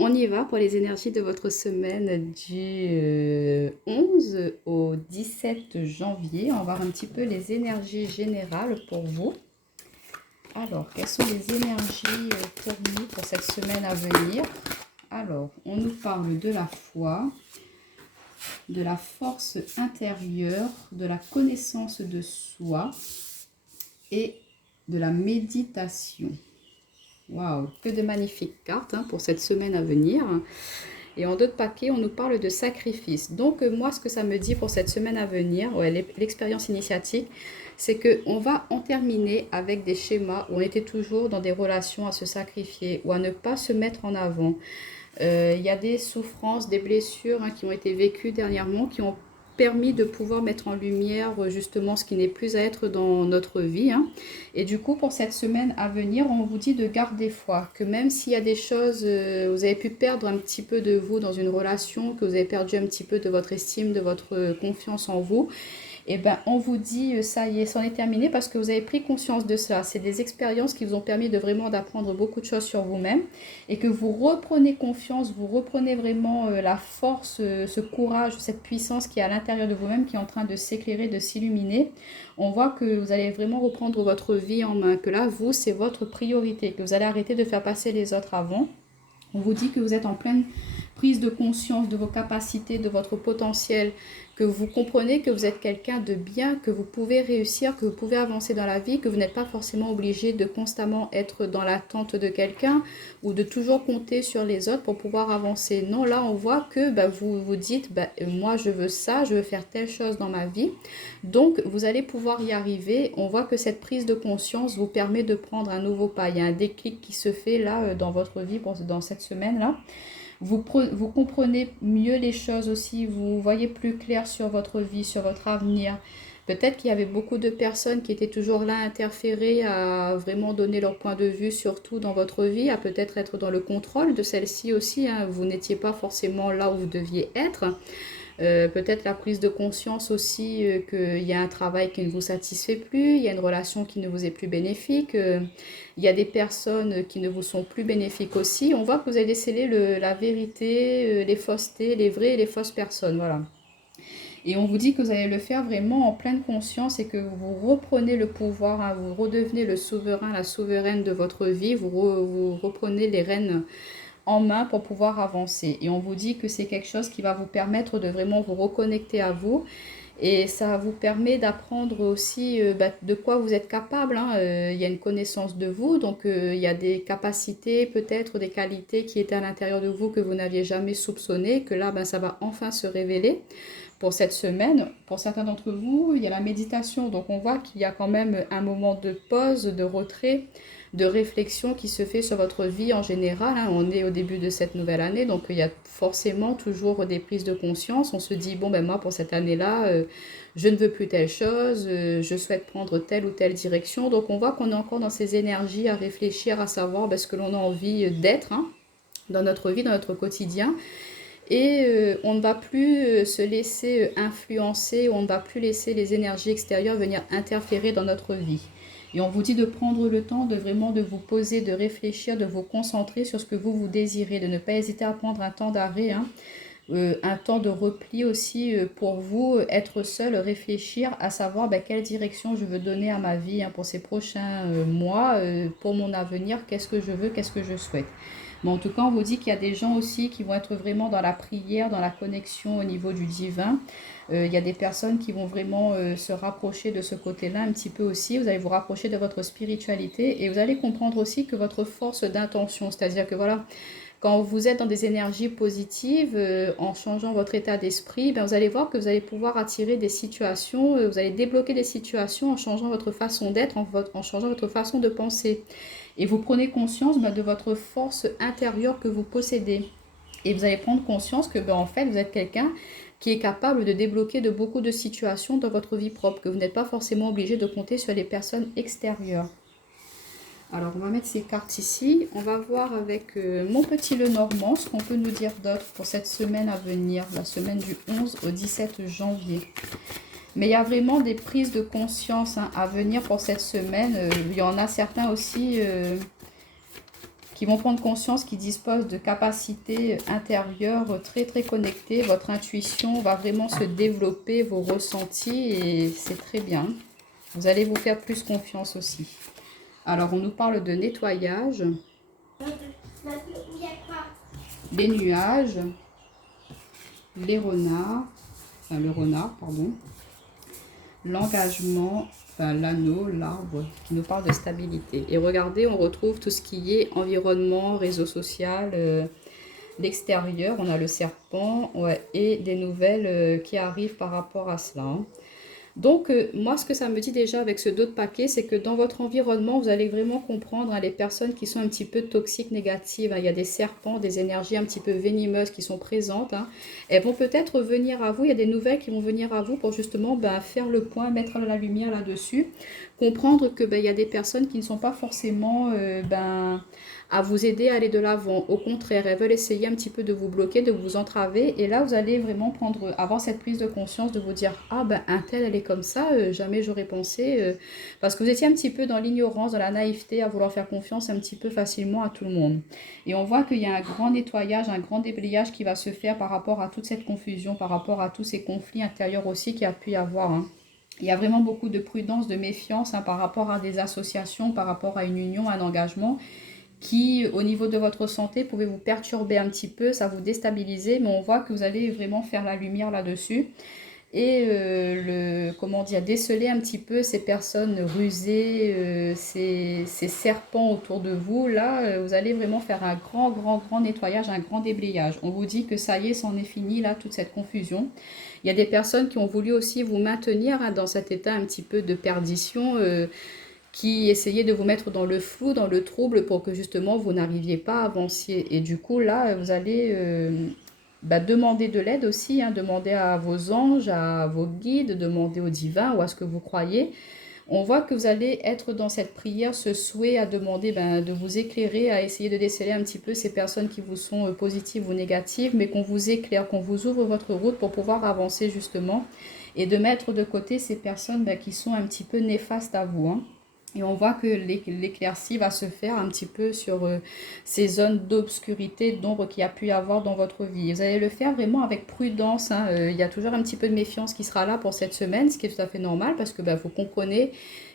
On y va pour les énergies de votre semaine du 11 au 17 janvier. On va voir un petit peu les énergies générales pour vous. Alors, quelles sont les énergies pour nous pour cette semaine à venir? Alors, on nous parle de la foi, de la force intérieure, de la connaissance de soi et de la méditation. Waouh, que de magnifiques cartes pour cette semaine à venir. Et en d'autres paquets, on nous parle de sacrifice. Donc, moi, ce que ça me dit pour cette semaine à venir, ouais, l'expérience initiatique, c'est qu'on va en terminer avec des schémas où on était toujours dans des relations à se sacrifier ou à ne pas se mettre en avant. Il y a des souffrances, des blessures qui ont été vécues dernièrement, qui ont permis de pouvoir mettre en lumière justement ce qui n'est plus à être dans notre vie. Et du coup, pour cette semaine à venir, on vous dit de garder foi, que même s'il y a des choses, vous avez pu perdre un petit peu de vous dans une relation, que vous avez perdu un petit peu de votre estime, de votre confiance en vous, et ben on vous dit ça y est, c'en est terminé parce que vous avez pris conscience de cela. C'est des expériences qui vous ont permis de vraiment d'apprendre beaucoup de choses sur vous-même et que vous reprenez confiance, vous reprenez vraiment la force, ce courage, cette puissance qui est à l'intérieur de vous-même, qui est en train de s'éclairer, de s'illuminer. On voit que vous allez vraiment reprendre votre vie en main, que là, vous, c'est votre priorité, que vous allez arrêter de faire passer les autres avant. On vous dit que vous êtes en pleine prise de conscience de vos capacités, de votre potentiel, que vous comprenez que vous êtes quelqu'un de bien, que vous pouvez réussir, que vous pouvez avancer dans la vie, que vous n'êtes pas forcément obligé de constamment être dans l'attente de quelqu'un ou de toujours compter sur les autres pour pouvoir avancer. Non, là, on voit que vous vous dites, moi, je veux ça, je veux faire telle chose dans ma vie. Donc, vous allez pouvoir y arriver. On voit que cette prise de conscience vous permet de prendre un nouveau pas. Il y a un déclic qui se fait là dans votre vie, dans cette semaine-là. Vous comprenez mieux les choses aussi, vous voyez plus clair sur votre vie, sur votre avenir. Peut-être qu'il y avait beaucoup de personnes qui étaient toujours là interférées à vraiment donner leur point de vue, surtout dans votre vie, à peut-être être dans le contrôle de celle-ci aussi. Vous n'étiez pas forcément là où vous deviez être. Peut-être la prise de conscience aussi qu'il y a un travail qui ne vous satisfait plus, il y a une relation qui ne vous est plus bénéfique, il y a des personnes qui ne vous sont plus bénéfiques aussi. On voit que vous avez décelé la vérité, les faussetés, les vraies et les fausses personnes. Voilà. Et on vous dit que vous allez le faire vraiment en pleine conscience et que vous reprenez le pouvoir, vous redevenez le souverain, la souveraine de votre vie, vous reprenez les rênes en main pour pouvoir avancer. Et on vous dit que c'est quelque chose qui va vous permettre de vraiment vous reconnecter à vous. Et ça vous permet d'apprendre aussi de quoi vous êtes capable. Il y a une connaissance de vous, donc il y a des capacités, peut-être des qualités qui étaient à l'intérieur de vous que vous n'aviez jamais soupçonnées, que là, ça va enfin se révéler pour cette semaine. Pour certains d'entre vous, il y a la méditation. Donc on voit qu'il y a quand même un moment de pause, de retrait, de réflexion qui se fait sur votre vie en général. On est au début de cette nouvelle année, donc il y a forcément toujours des prises de conscience. On se dit, bon ben moi pour cette année-là, je ne veux plus telle chose, je souhaite prendre telle ou telle direction. Donc on voit qu'on est encore dans ces énergies à réfléchir, à savoir ce que l'on a envie d'être dans notre vie, dans notre quotidien. Et on ne va plus se laisser influencer, on ne va plus laisser les énergies extérieures venir interférer dans notre vie. Et on vous dit de prendre le temps de vraiment de vous poser, de réfléchir, de vous concentrer sur ce que vous désirez, de ne pas hésiter à prendre un temps d'arrêt, un temps de repli aussi pour vous, être seul, réfléchir à savoir quelle direction je veux donner à ma vie pour ces prochains mois, pour mon avenir, qu'est-ce que je veux, qu'est-ce que je souhaite. Mais en tout cas, on vous dit qu'il y a des gens aussi qui vont être vraiment dans la prière, dans la connexion au niveau du divin. Il y a des personnes qui vont vraiment se rapprocher de ce côté-là un petit peu aussi. Vous allez vous rapprocher de votre spiritualité et vous allez comprendre aussi que votre force d'intention, c'est-à-dire que voilà, quand vous êtes dans des énergies positives, en changeant votre état d'esprit, vous allez voir que vous allez pouvoir attirer des situations, vous allez débloquer des situations en changeant votre façon d'être, en changeant votre façon de penser. Et vous prenez conscience de votre force intérieure que vous possédez. Et vous allez prendre conscience que en fait, vous êtes quelqu'un qui est capable de débloquer de beaucoup de situations dans votre vie propre, que vous n'êtes pas forcément obligé de compter sur les personnes extérieures. Alors, on va mettre ces cartes ici. On va voir avec mon petit Lenormand ce qu'on peut nous dire d'autre pour cette semaine à venir, la semaine du 11 au 17 janvier. Mais il y a vraiment des prises de conscience à venir pour cette semaine. Il y en a certains aussi qui vont prendre conscience, qui disposent de capacités intérieures très très connectées. Votre intuition va vraiment se développer, vos ressentis, et c'est très bien. Vous allez vous faire plus confiance aussi. Alors, on nous parle de nettoyage, les nuages, les renards, enfin le renard, pardon, l'engagement, enfin l'anneau, l'arbre, qui nous parle de stabilité. Et regardez, on retrouve tout ce qui est environnement, réseau social, l'extérieur, on a le serpent, ouais, et des nouvelles qui arrivent par rapport à cela, hein. Donc, moi, ce que ça me dit déjà avec ce dos de paquet, c'est que dans votre environnement, vous allez vraiment comprendre, hein, les personnes qui sont un petit peu toxiques, négatives, hein. Il y a des serpents, des énergies un petit peu venimeuses qui sont présentes, hein. Elles vont peut-être venir à vous, il y a des nouvelles qui vont venir à vous pour justement faire le point, mettre la lumière là-dessus. Comprendre que il y a des personnes qui ne sont pas forcément à vous aider à aller de l'avant. Au contraire, elles veulent essayer un petit peu de vous bloquer, de vous entraver. Et là, vous allez vraiment avoir cette prise de conscience de vous dire, ah un tel, elle est comme ça, jamais j'aurais pensé. Parce que vous étiez un petit peu dans l'ignorance, dans la naïveté, à vouloir faire confiance un petit peu facilement à tout le monde. Et on voit qu'il y a un grand nettoyage, un grand déblayage qui va se faire par rapport à toute cette confusion, par rapport à tous ces conflits intérieurs aussi qu'il y a pu y avoir, hein. Il y a vraiment beaucoup de prudence, de méfiance, hein, par rapport à des associations, par rapport à une union, un engagement qui, au niveau de votre santé, pouvait vous perturber un petit peu, ça vous déstabiliser, mais on voit que vous allez vraiment faire la lumière là-dessus. Et comment dire, déceler un petit peu ces personnes rusées, ces serpents autour de vous. Là, vous allez vraiment faire un grand nettoyage, un grand déblayage. On vous dit que ça y est, c'en est fini, là, toute cette confusion. Il y a des personnes qui ont voulu aussi vous maintenir, hein, dans cet état un petit peu de perdition, qui essayaient de vous mettre dans le flou, dans le trouble, pour que justement vous n'arriviez pas à avancer. Et du coup, là, vous allez demander de l'aide aussi, hein, demander à vos anges, à vos guides, demander au divin ou à ce que vous croyez. On voit que vous allez être dans cette prière, ce souhait à demander de vous éclairer, à essayer de déceler un petit peu ces personnes qui vous sont positives ou négatives, mais qu'on vous éclaire, qu'on vous ouvre votre route pour pouvoir avancer justement, et de mettre de côté ces personnes qui sont un petit peu néfastes à vous, hein. Et on voit que l'éclaircie va se faire un petit peu sur ces zones d'obscurité, d'ombre qu'il y a pu y avoir dans votre vie. Vous allez le faire vraiment avec prudence, hein. Il y a toujours un petit peu de méfiance qui sera là pour cette semaine, ce qui est tout à fait normal parce que vous comprenez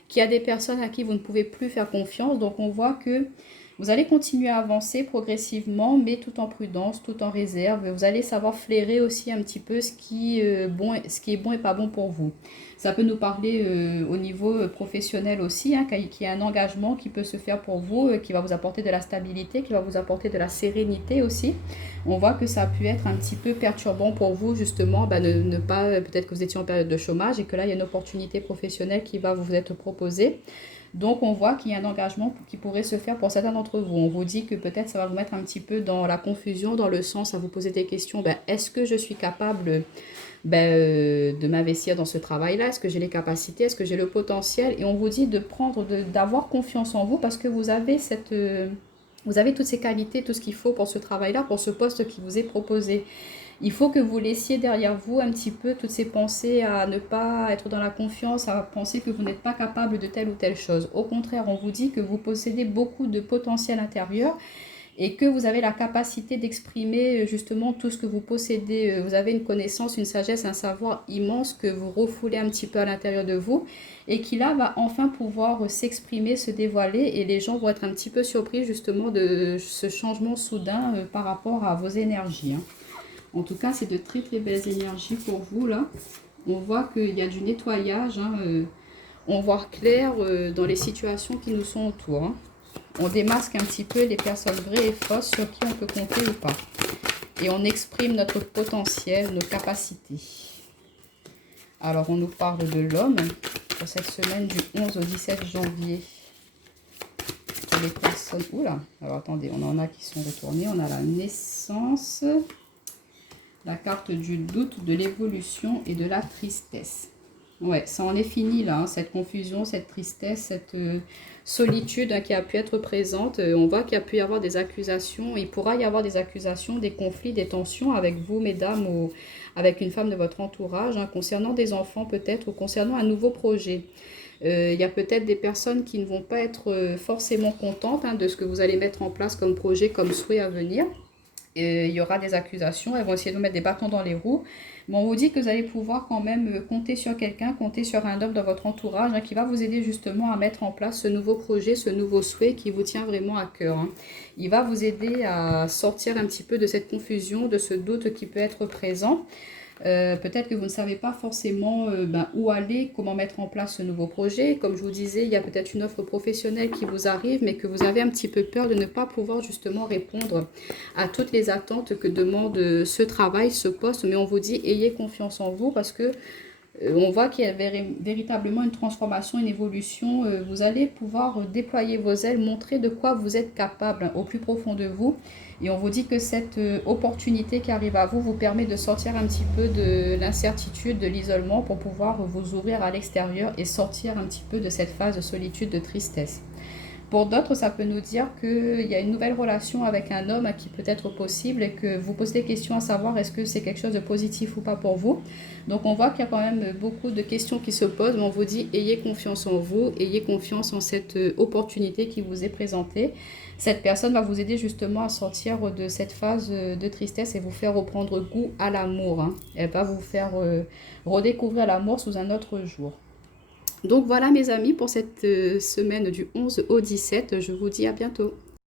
qu'il y a des personnes à qui vous ne pouvez plus faire confiance. Donc on voit que vous allez continuer à avancer progressivement, mais tout en prudence, tout en réserve. Vous allez savoir flairer aussi un petit peu ce qui est bon et pas bon pour vous. Ça peut nous parler au niveau professionnel aussi, hein, qu'il y a un engagement qui peut se faire pour vous, qui va vous apporter de la stabilité, qui va vous apporter de la sérénité aussi. On voit que ça a pu être un petit peu perturbant pour vous, justement, ne pas, peut-être que vous étiez en période de chômage et que là, il y a une opportunité professionnelle qui va vous être proposée. Donc, on voit qu'il y a un engagement qui pourrait se faire pour certains d'entre vous. On vous dit que peut-être ça va vous mettre un petit peu dans la confusion, dans le sens à vous poser des questions. Est-ce que je suis capable de m'investir dans ce travail-là? Est-ce que j'ai les capacités? Est-ce que j'ai le potentiel? Et on vous dit d'avoir confiance en vous parce que vous avez vous avez toutes ces qualités, tout ce qu'il faut pour ce travail-là, pour ce poste qui vous est proposé. Il faut que vous laissiez derrière vous un petit peu toutes ces pensées à ne pas être dans la confiance, à penser que vous n'êtes pas capable de telle ou telle chose. Au contraire, on vous dit que vous possédez beaucoup de potentiel intérieur et que vous avez la capacité d'exprimer justement tout ce que vous possédez. Vous avez une connaissance, une sagesse, un savoir immense que vous refoulez un petit peu à l'intérieur de vous et qui là va enfin pouvoir s'exprimer, se dévoiler, et les gens vont être un petit peu surpris justement de ce changement soudain par rapport à vos énergies, hein. En tout cas, c'est de très très belles énergies pour vous là. On voit qu'il y a du nettoyage, hein, on voit clair dans les situations qui nous sont autour, hein. On démasque un petit peu les personnes vraies et fausses sur qui on peut compter ou pas. Et on exprime notre potentiel, nos capacités. Alors, on nous parle de l'homme pour cette semaine du 11 au 17 janvier. Pour les personnes... Oula, alors attendez, on en a qui sont retournés. On a la naissance, la carte du doute, de l'évolution et de la tristesse. Ouais, ça en est fini là, hein, cette confusion, cette tristesse, cette solitude, hein, qui a pu être présente. On voit qu'il y a pu y avoir des accusations. Il pourra y avoir des accusations, des conflits, des tensions avec vous, mesdames, ou avec une femme de votre entourage, hein, concernant des enfants peut-être, ou concernant un nouveau projet. Il y a peut-être des personnes qui ne vont pas être forcément contentes de ce que vous allez mettre en place comme projet, comme souhait à venir. Et il y aura des accusations, elles vont essayer de vous mettre des bâtons dans les roues. Mais on vous dit que vous allez pouvoir quand même compter sur quelqu'un, compter sur un homme dans votre entourage qui va vous aider justement à mettre en place ce nouveau projet, ce nouveau souhait qui vous tient vraiment à cœur. Il va vous aider à sortir un petit peu de cette confusion, de ce doute qui peut être présent. Peut-être que vous ne savez pas forcément où aller, comment mettre en place ce nouveau projet. Comme je vous disais, il y a peut-être une offre professionnelle qui vous arrive, mais que vous avez un petit peu peur de ne pas pouvoir justement répondre à toutes les attentes que demande ce travail, ce poste. Mais on vous dit, ayez confiance en vous parce que on voit qu'il y a véritablement une transformation, une évolution. Vous allez pouvoir déployer vos ailes, montrer de quoi vous êtes capable au plus profond de vous. Et on vous dit que cette opportunité qui arrive à vous vous permet de sortir un petit peu de l'incertitude, de l'isolement pour pouvoir vous ouvrir à l'extérieur et sortir un petit peu de cette phase de solitude, de tristesse. Pour d'autres, ça peut nous dire qu'il y a une nouvelle relation avec un homme qui peut être possible et que vous posez des questions à savoir est-ce que c'est quelque chose de positif ou pas pour vous. Donc on voit qu'il y a quand même beaucoup de questions qui se posent, mais on vous dit ayez confiance en vous, ayez confiance en cette opportunité qui vous est présentée. Cette personne va vous aider justement à sortir de cette phase de tristesse et vous faire reprendre goût à l'amour. Elle va vous faire redécouvrir l'amour sous un autre jour. Donc voilà mes amis pour cette semaine du 11 au 17. Je vous dis à bientôt.